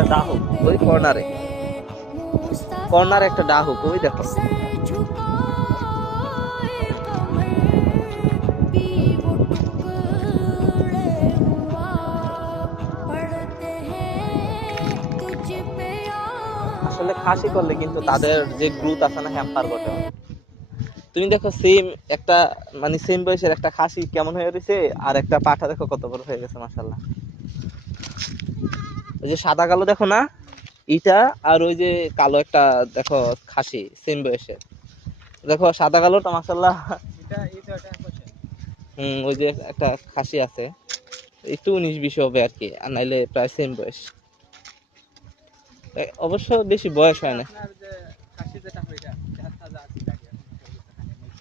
একটা ডাহুক ওই কর্নারে, কর্নারে একটা ডাহুক ওই দেখো। আসলে খাসি করলে কিন্তু তাদের যে গ্রোথ আছে না হ্যাম্পার ঘটে অনেক। তুমি দেখো সেম একটা মানে সেম বয়সের একটা খাসি কেমন হয়ে গেছে, আর একটা পাঠা দেখো কত বড় হয়ে গেছে মাশাআল্লাহ। ওই যে সাদা কালো দেখো না এইটা, আর ওই যে কালো একটা দেখো খাসি সেম বয়সের, দেখো সাদা কালোটা মাশাআল্লাহ। ওই যে একটা খাসি আছে একটু 19-20 হবে আর কি, আর নাইলে প্রায় সেম বয়স। অবশ্য বেশি বয়স হয় না।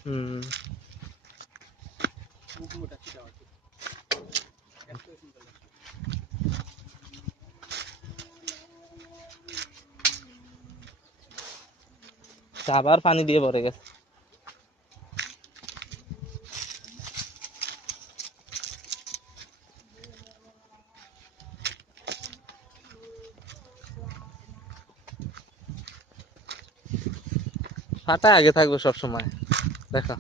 হম। আবার পানি দিয়ে ভরে গেছে। ফাটা আগে থাকবে সব সময় দেখো।